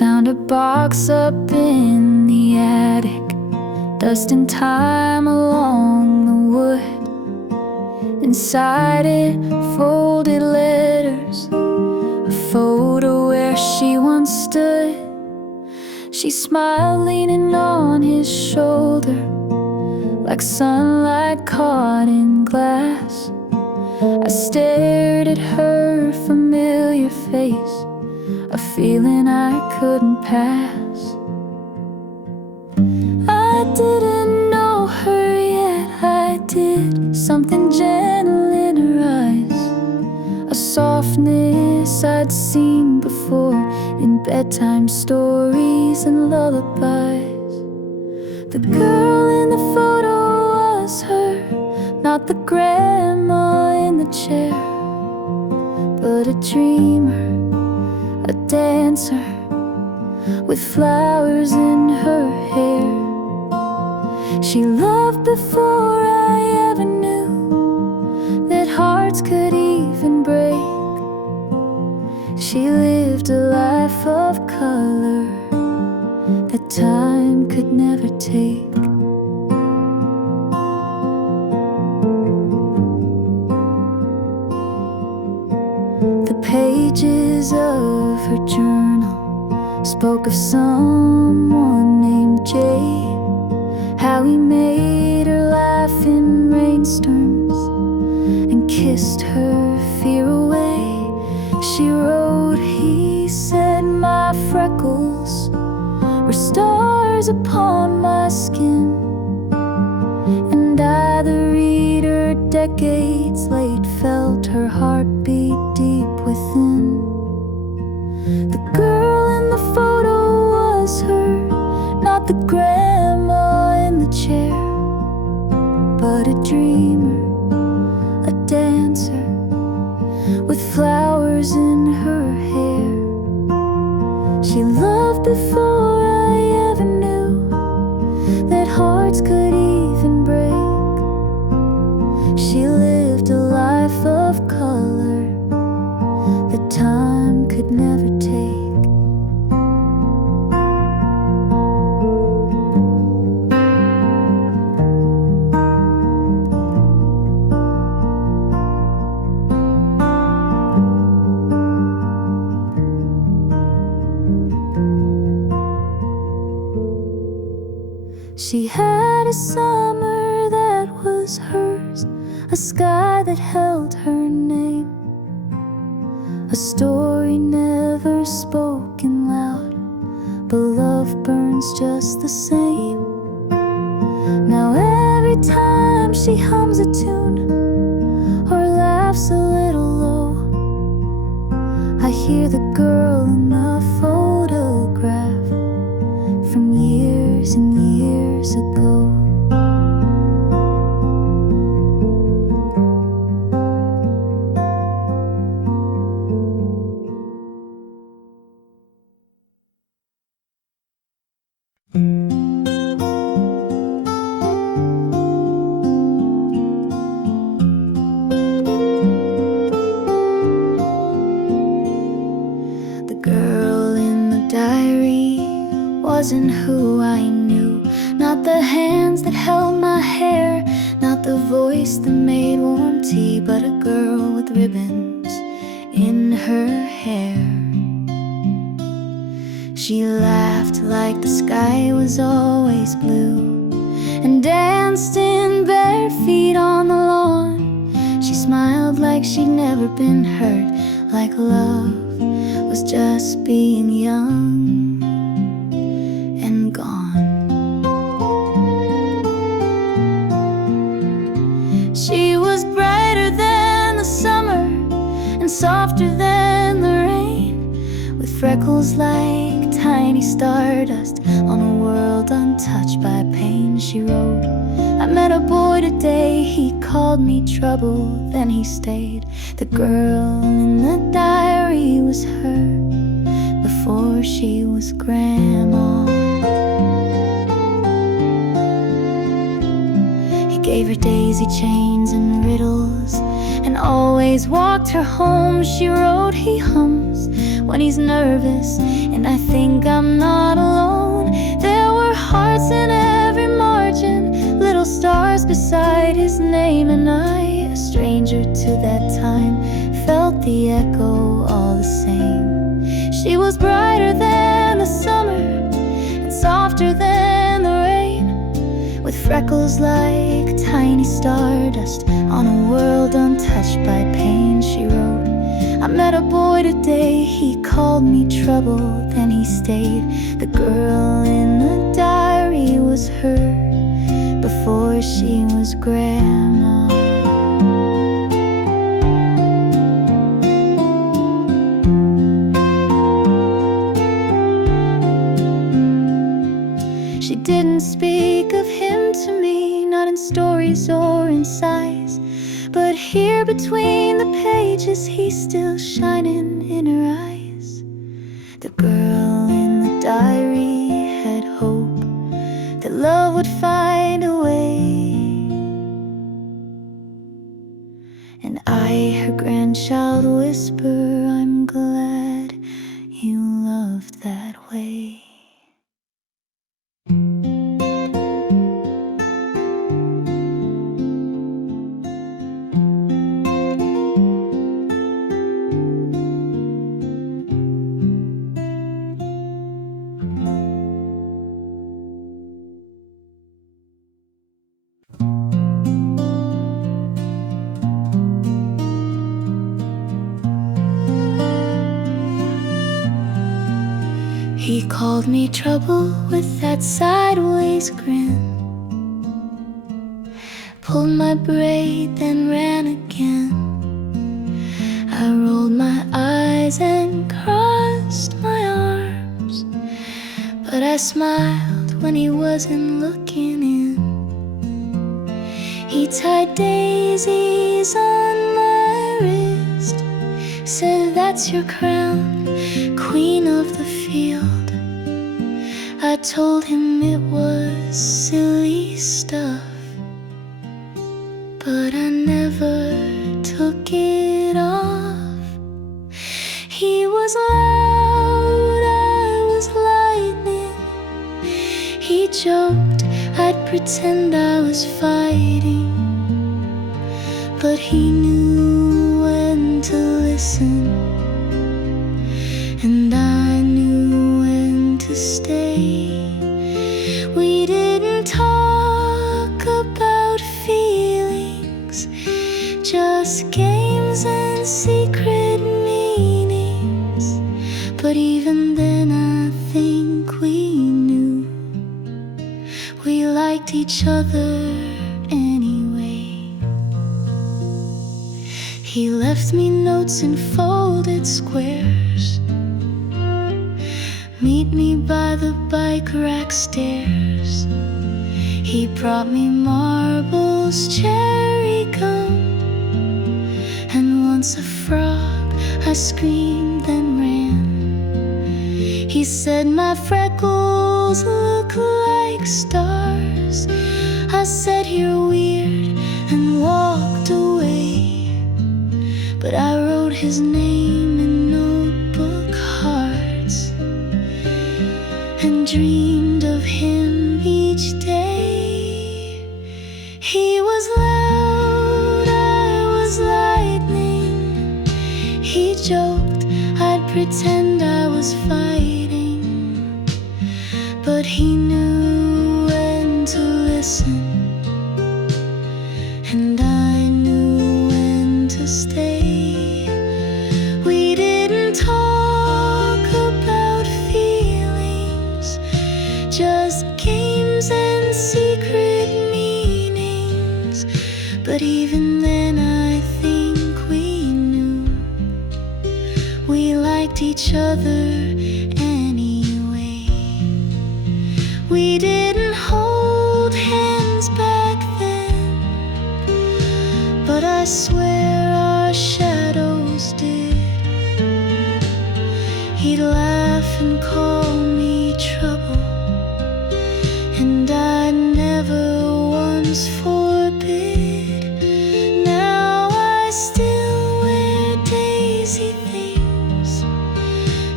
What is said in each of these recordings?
Found a box up in the attic, dust and time along the wood. Inside it, folded letters, a photo where she once stood. She smiled leaning on his shoulder, like sunlight caught in glass. I stared at her familiar face, a feeling I couldn't pass. I didn't know her yet, I did. Something gentle in her eyes, a softness I'd seen before in bedtime stories and lullabies. The girl in the photo was her, not the grandma in the chair, but a dreamer, a dancer, with flowers in her hair. She loved before I ever knew that hearts could even break. She lived a life of color that time could never take. The pages of her journal spoke of someone named Jay, how he made her laugh in rainstorms and kissed her fear away. She wrote, he said, my freckles were stars upon my skin, and I, the reader, decades late, felt her heartbeat deep within. The girl in the photo was her, not the grandma in the chair, but a dreamer, a dancer, with flowers in her hair. She loved before I ever knew that hearts could even break. She lived a life of color that time could never take. She had a summer that was hers, a sky that held her name, a story never spoken loud, but love burns just the same. Now every time she hums a tune or laughs a little low, I hear the girl in the photograph from years and years ago. The girl in the diary wasn't who I knew, not the hands that held my hair, not the voice that made warm tea, but a girl with ribbons in her hair. She laughed like the sky was always blue and danced in bare feet on the lawn. She smiled like she'd never been hurt, like love was just being young and gone. She was brighter than the summer and softer than the rain, with freckles like tiny stardust on a world untouched by pain. She wrote, I met a boy today, he called me trouble, then he stayed. The girl in the diary was her before she was grandma. He gave her daisy chains and riddles and always walked her home. She wrote, he hums when he's nervous, and I think I'm not alone. There were hearts in every margin, little stars beside his name, and I, a stranger to that time, felt the echo all the same. She was brighter than the summer and softer than the rain, with freckles like tiny stardust on a world untouched by pain. She wrote, I met a boy today, he called me trouble, then he stayed. The girl in the diary was her before she was grandma. She didn't speak of him to me, not in stories or in sighs, but here between the pages, he's still shining in her eyes. The girl in the diary had hope that love would find a way, and I, her grandchild, whisper, I'm glad you loved that way. He called me trouble with that sideways grin, pulled my braid, then ran again. I rolled my eyes and crossed my arms, but I smiled when he wasn't looking in. He tied daisies on my wrist, said, that's your crown, queen of the field. I told him it was silly stuff, but I never took it off. He was loud, I was lightning. He joked I'd pretend I was fighting, but he knew when to listen, and I knew when to stay. We didn't talk about feelings, just games and secret meanings. But even then I think we knew we liked each other anyway. He left me notes in folded squares, meet me by the bike rack stairs. He brought me marbles, cherry gum, and once a frog. I screamed then ran. He said my freckles look like stars. I said you're weird and walked away, but I wrote his name in notebook hearts and dreamed of him each day. He was loud, I was lightning. He joked I'd pretend I was fighting, but he knew when to listen, and I knew when to stay. We didn't talk about feelings, just games and secret meanings. But even then I think we knew we liked each other anyway. We didn't hold hands back then, but I swear our shadows did. He'd laugh and call me trouble, and I never once forbid. Now I still wear daisy things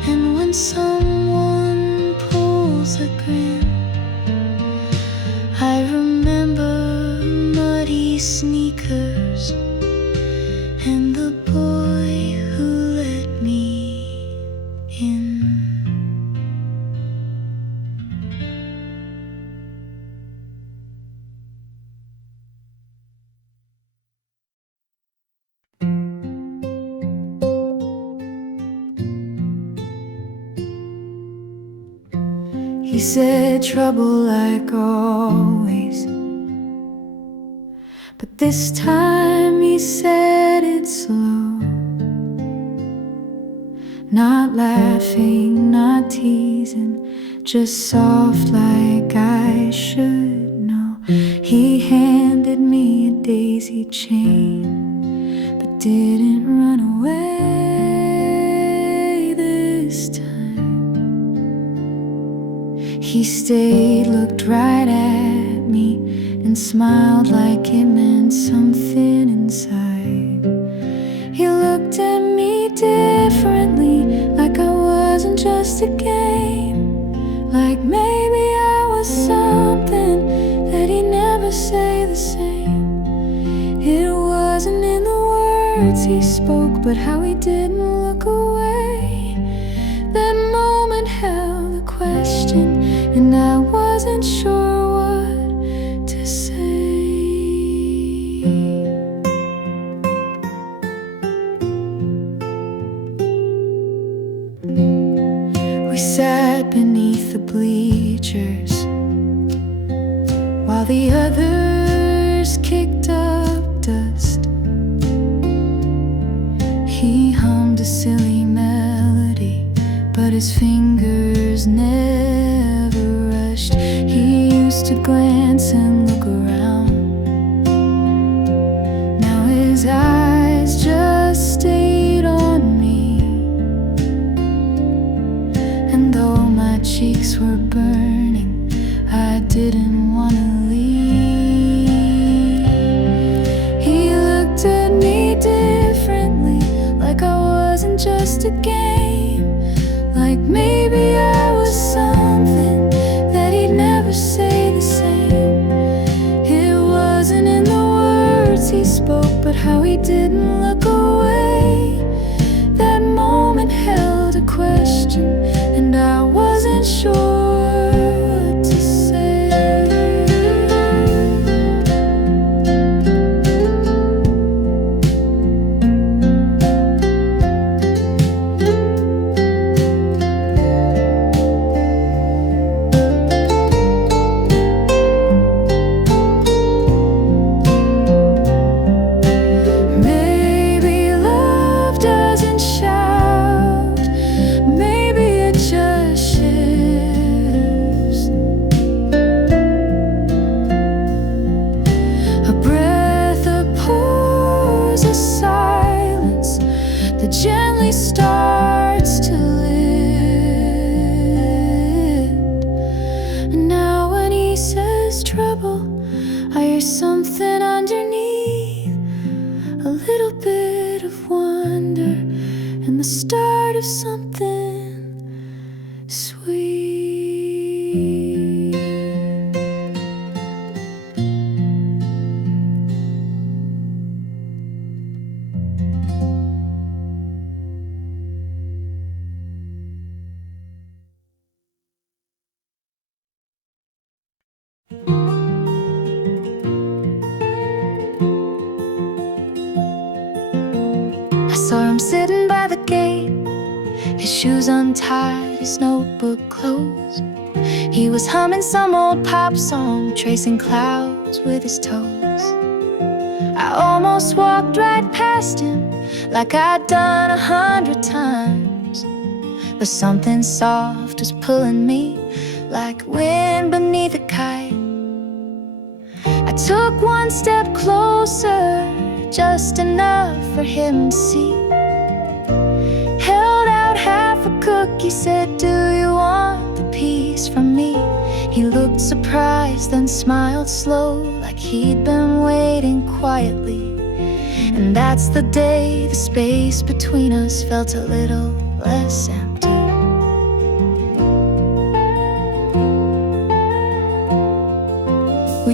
smiles a grin. I remember muddy sneakers and the boy who let me in. He said trouble like always, but this time he said it slow. Not laughing, not teasing, just soft like I should know. He handed me a daisy chain, but didn't run away this time. He stayed, looked right at me, and smiled like it meant something inside. He looked at me differently, like I wasn't just a game, like maybe I was something that he'd never say the same. It wasn't in the words he spoke, but how he didn't look away. That moment held a question, and I wasn't sure what to say. We sat beneath the bleachers while the others kicked up dust. He hummed a silly melody, but his fingers never rushed. He used to glance and look around. Now his eyes just stayed on me, and though my cheeks were burning, I didn't want to leave. He looked at me differently, like I wasn't just a game, like maybe I was something that he'd never say the same. It wasn't in the words he spoke, but how he didn't look away. That moment held a question, and I wasn't sure what to say. Maybe love doesn't shout, maybe it just shifts. A breath, a pause, a silence that gently starts to lift. And now when he says trouble, I hear something underneath, a little bit of wonder, and the start of something sweet. I saw him sitting by the gate, his shoes untied, his notebook closed. He was humming some old pop song, tracing clouds with his toes. I almost walked right past him, like I'd done 100 times, but something soft was pulling me, like wind beneath a kite. I took one step closer, just enough for him to see. Held out half a cookie, said, "Do you want the piece from me?" He looked surprised, then smiled slow, like he'd been waiting quietly. And that's the day the space between us felt a little less empty.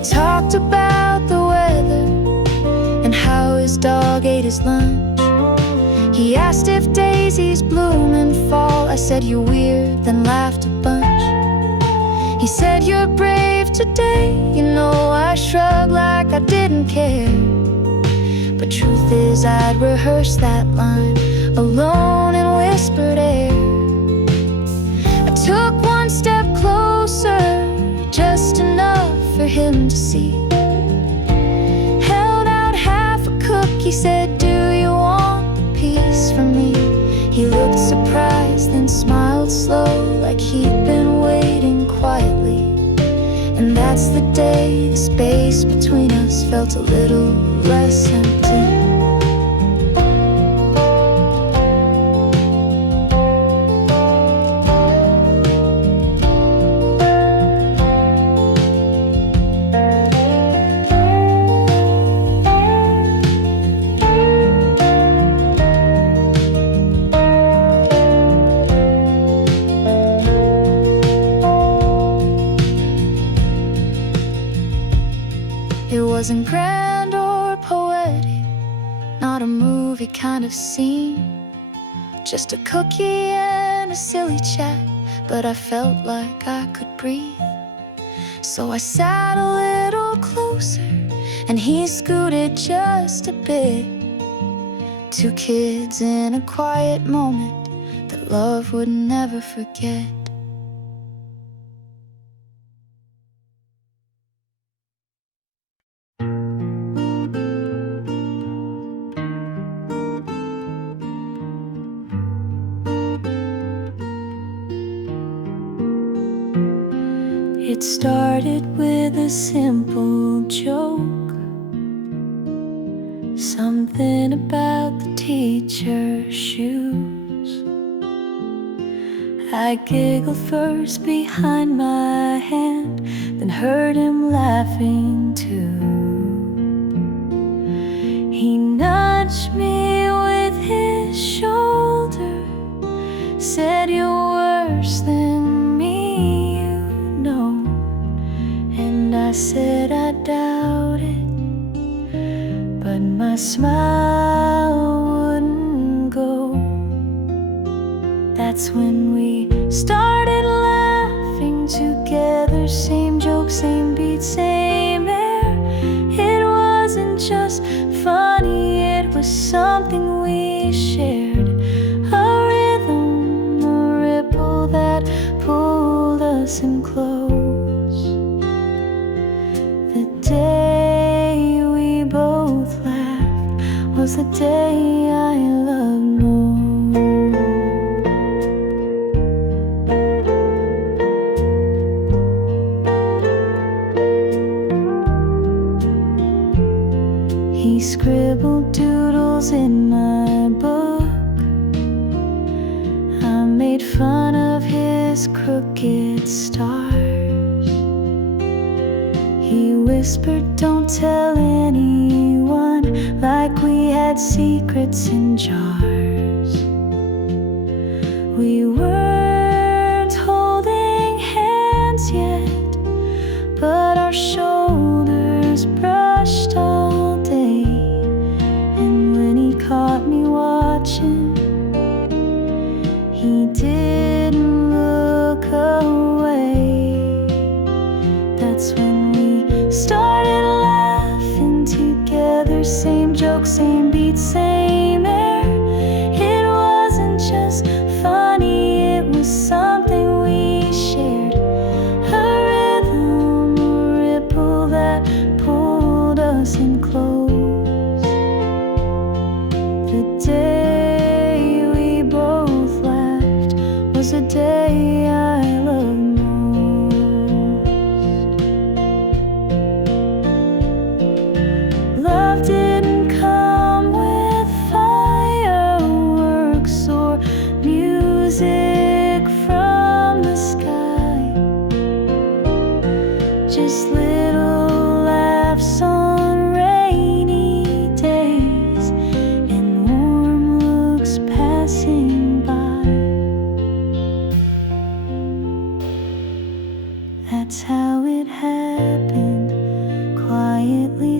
talked about the weather and how his dog ate his lunch. He asked if daisies bloom in fall. I said, "You're weird," then laughed a bunch. He said, "You're brave today." You know, I shrugged like I didn't care. But truth is, I'd rehearsed that line alone in whispered air. I took one step closer, just enough for him to see. Held out half a cookie, said, "Do you want the piece from me?" He looked surprised, then smiled slow, like he'd been waiting quietly. And that's the day the space between us felt a little less empty. It wasn't grand or poetic, not a movie kind of scene, just a cookie and a silly chat, but I felt like I could breathe. So I sat a little closer, and he scooted just a bit. Two kids in a quiet moment that love would never forget. It started with a simple joke, something about the teacher's shoes. I giggled first behind my hand, then heard him laughing too. He nudged me with his shoulder, said, "You're worse than me, you know." And I said, "I doubt it," but my smile wouldn't go. That's when we started laughing together. Same joke, same beat, same air. It wasn't just funny, it was something we shared. A rhythm, a ripple that pulled us in close. The day we both laughed was the day I loved most. He scribbled doodles in my book. I made fun of his crooked stars. He whispered, "Don't tell anyone," like we had secrets in jars. We weren't holding hands yet, but our shoulders brushed all day. And when he caught me watching, he didn't look away. That's when we started laughing together. Same joke, same beat, same air. It wasn't just funny, it was something we shared. A rhythm, a ripple that pulled us in close. The day we both laughed was the day I loved most. Love didn't come with fireworks or music from the sky, just little laughs on rainy days and warm looks passing by. That's how it happened.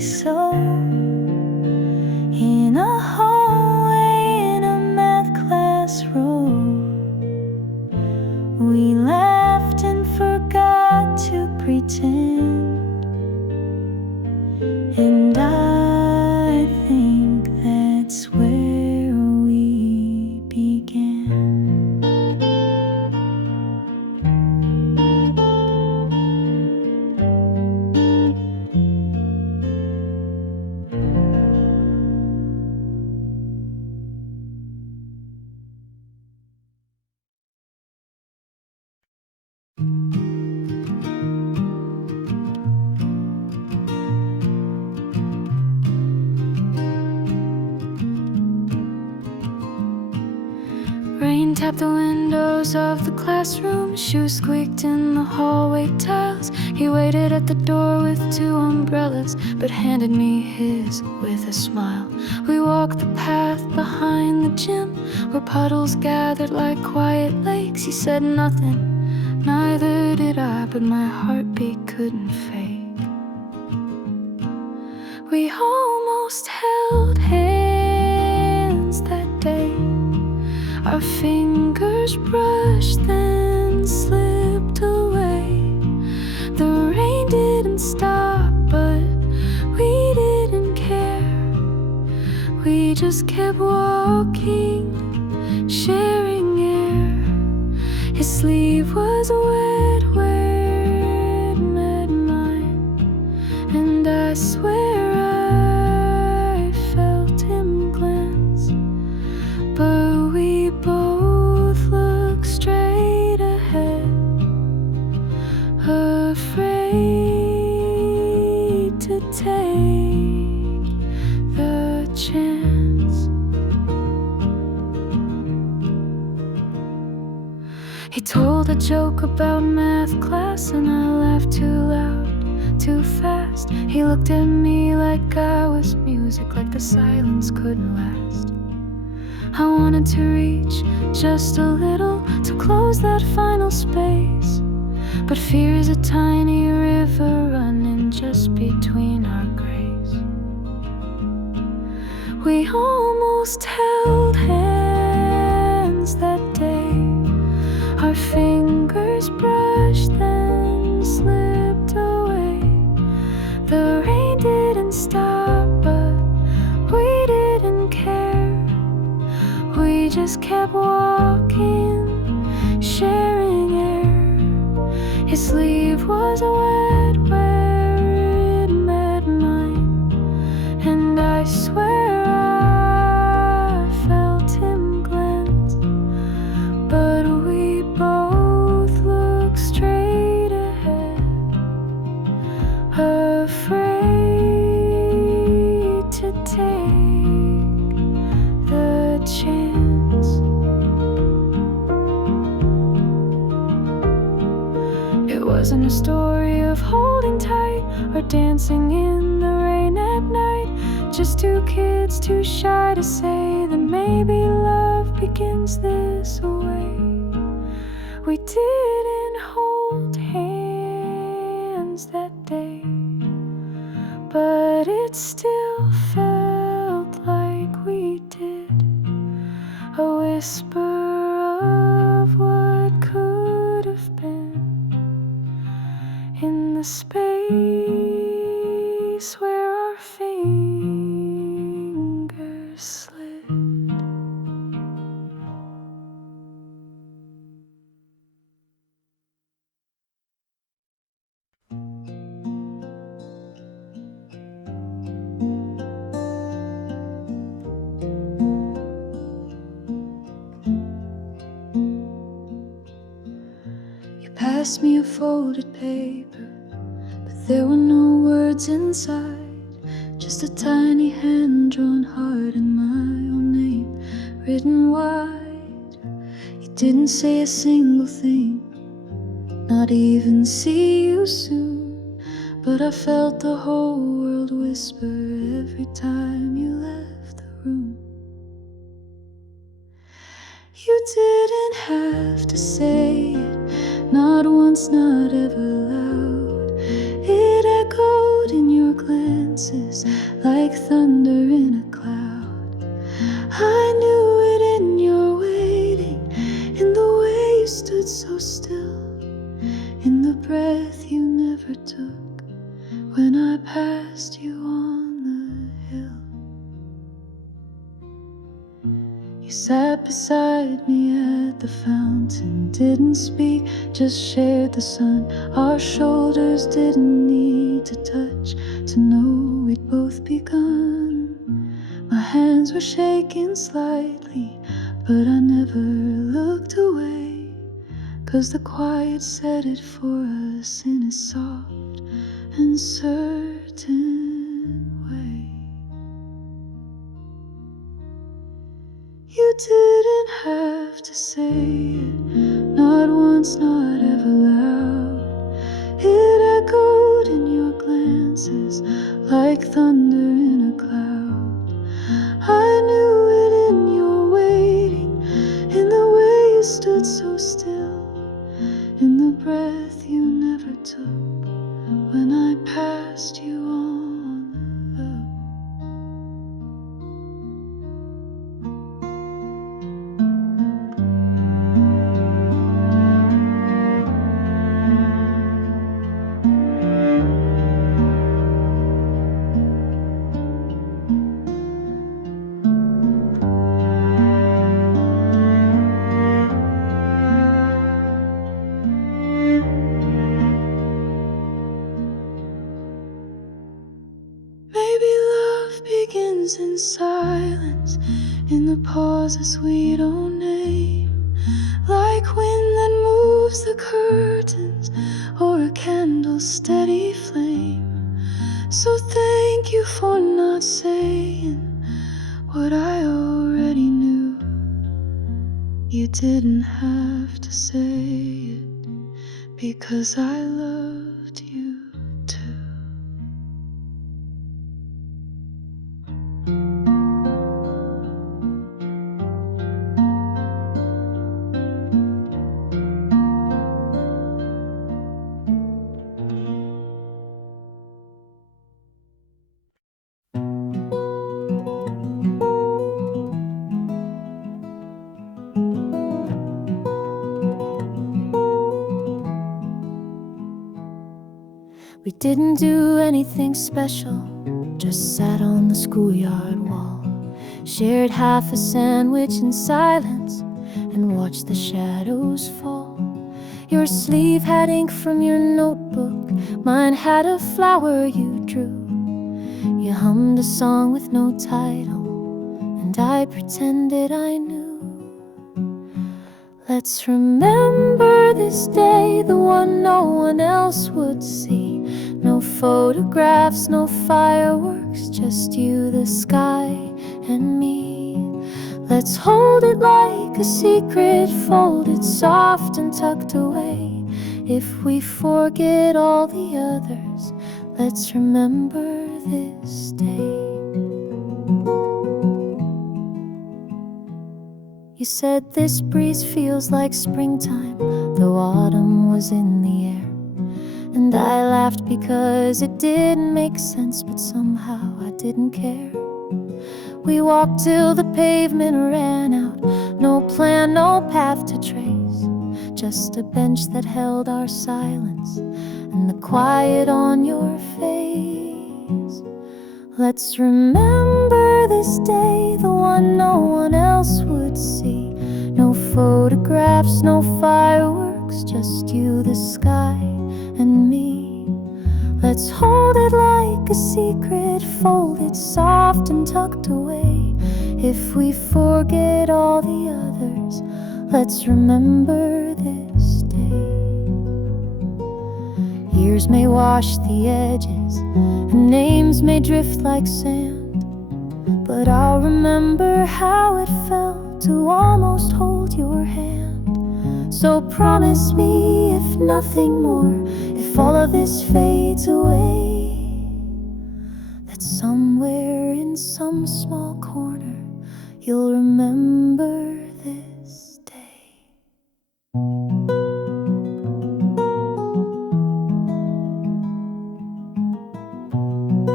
so. In a hallway in a math classroom, we laughed and forgot to pretend. And I think that's where we began. Rain tapped the windows of the classroom, shoes squeaked in the hallway tiles. He waited at the door with 2 umbrellas, but handed me his with a smile. We walked the path behind the gym, where puddles gathered like quiet lakes. He said nothing, neither did I, but my heartbeat couldn't fake. We almost held hands that day. Our fingers brushed, then slipped away. The rain didn't stop, but we didn't care. We just kept walking, sharing air. His sleeve was wet where it met mine, and I swear I felt him glance. But we both looked straight ahead, afraid to take the chance. He told a joke about math class, and I laughed too loud, too fast. He looked at me like I was music, like the silence couldn't last. I wanted to reach just a little to close that final space, but fear is a tiny river running just between our grace. We almost held hands that day. Our fingers brushed, then slipped away. The rain didn't stop, but we didn't care. We just kept walking, sharing air. His sleeve was wet where it met mine, and I swear I felt him glance. But we both looked straight ahead, afraid to take the chance. It wasn't a story of holding tight or dancing in the rain at night. Just 2 kids too shy to say that maybe love begins this way. We didn't hold hands that day, but it still felt like we did. A whisper of what could have been, in the space where our fingers slid. Passed me a folded paper, but there were no words inside. Just a tiny hand-drawn heart and my own name written wide. You didn't say a single thing, not even see you soon, but I felt the whole world whisper every time you left the room. You didn't have to say it, not once, not ever loud. It echoed in your your glances like thunder in a cloud. I knew it in your waiting, in the way you stood so still, in the breath you never took when I passed you on the hill. You sat beside me at the fountain, didn't speak, just shared the sun. Our shoulders didn't need to touch to know we'd both begun. My hands were shaking slightly, but I never looked away, 'cause the quiet said it for us in a soft and certain way. You didn't have to say it, not once, not ever loud. It echoed in your glances like thunder in a cloud. I knew it in your waiting, in the way you stood so still, in the breath you never took when I passed you on the hill. Maybe love begins in silence, in the pauses we don't name, like wind that moves the curtains, or a candle's steady flame. So thank you for not saying what I already knew. You didn't have to say it, because I loved you too. We didn't do anything special, just sat on the schoolyard wall, shared half a sandwich in silence, and watched the shadows fall. Your sleeve had ink from your notebook, mine had a flower you drew. You hummed a song with no title, and I pretended I knew. Let's remember this day, the one no one else would see. No photographs, no fireworks, just you, the sky, and me. Let's hold it like a secret, folded soft and tucked away. If we forget all the others, let's remember this day. You said this breeze feels like springtime, though autumn was in the air. And I laughed because it didn't make sense, but somehow I didn't care. We walked till the pavement ran out, no plan, no path to trace, just a bench that held our silence and the quiet on your face. Let's remember this day, the one no one else would see. No photographs, no fireworks, just you, the sky, and me. Let's hold it like a secret, folded soft and tucked away. If we forget all the others, let's remember this day. Years may wash the edges, and names may drift like sand, but I'll remember how it felt to almost hold your hand. So promise me, if nothing more, if all of this fades away, that somewhere in some small corner you'll remember this day.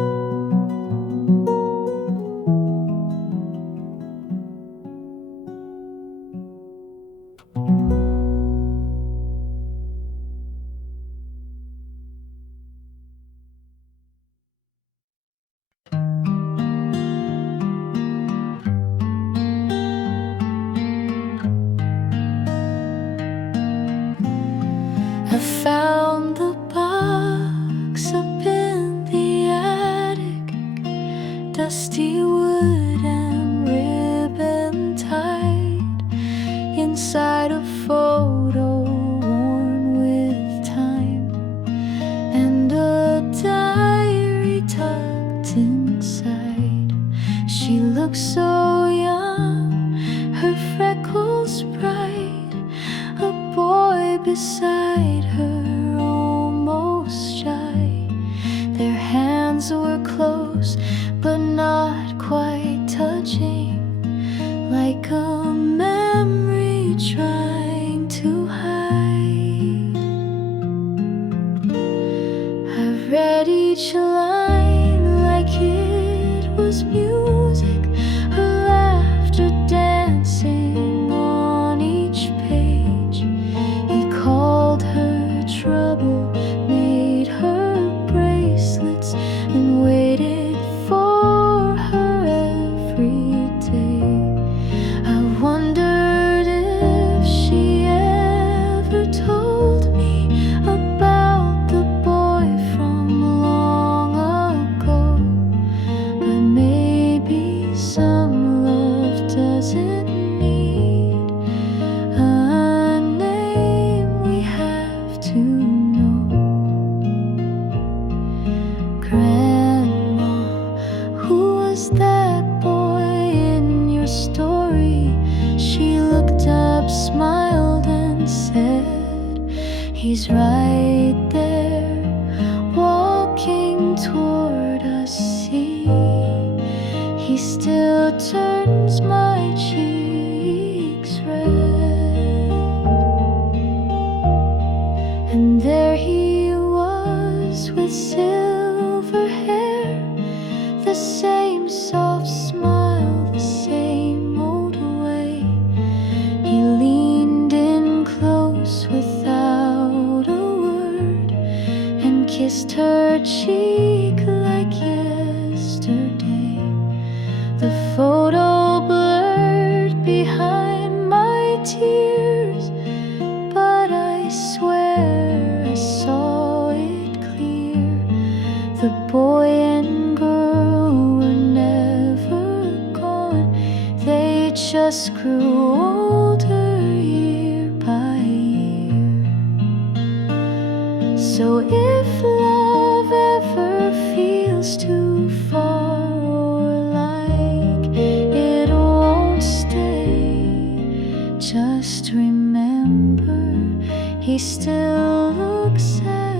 found the box up in the attic, dusty wood and ribbon tied inside a photo worn with time, and a diary tucked inside. She looks so young, her freckles bright, a boy beside her, almost shy. Their hands were close, but not quite touching, like a memory trying to hide. I read each line like it was music, her laughter dancing on each page. He called her trouble, made her bracelets, and waited for her every day. I wondered if she ever told me about the boy from long ago. But maybe some love doesn't need a name we have to know. Grandma, who was that boy in your story? She looked up, smiled, and said, he's right there, walking toward us. See, he still turns my cheeks red. And there he was with silver hair, the same soft smile, the same old way. He leaned in close without a word and kissed her cheek like yesterday. The photo blurred behind my tears, but I swear I saw it clear. The boy and girl were never gone, they just grew older year by year. So if love ever feels too far, or like it won't stay, just remember he still looks at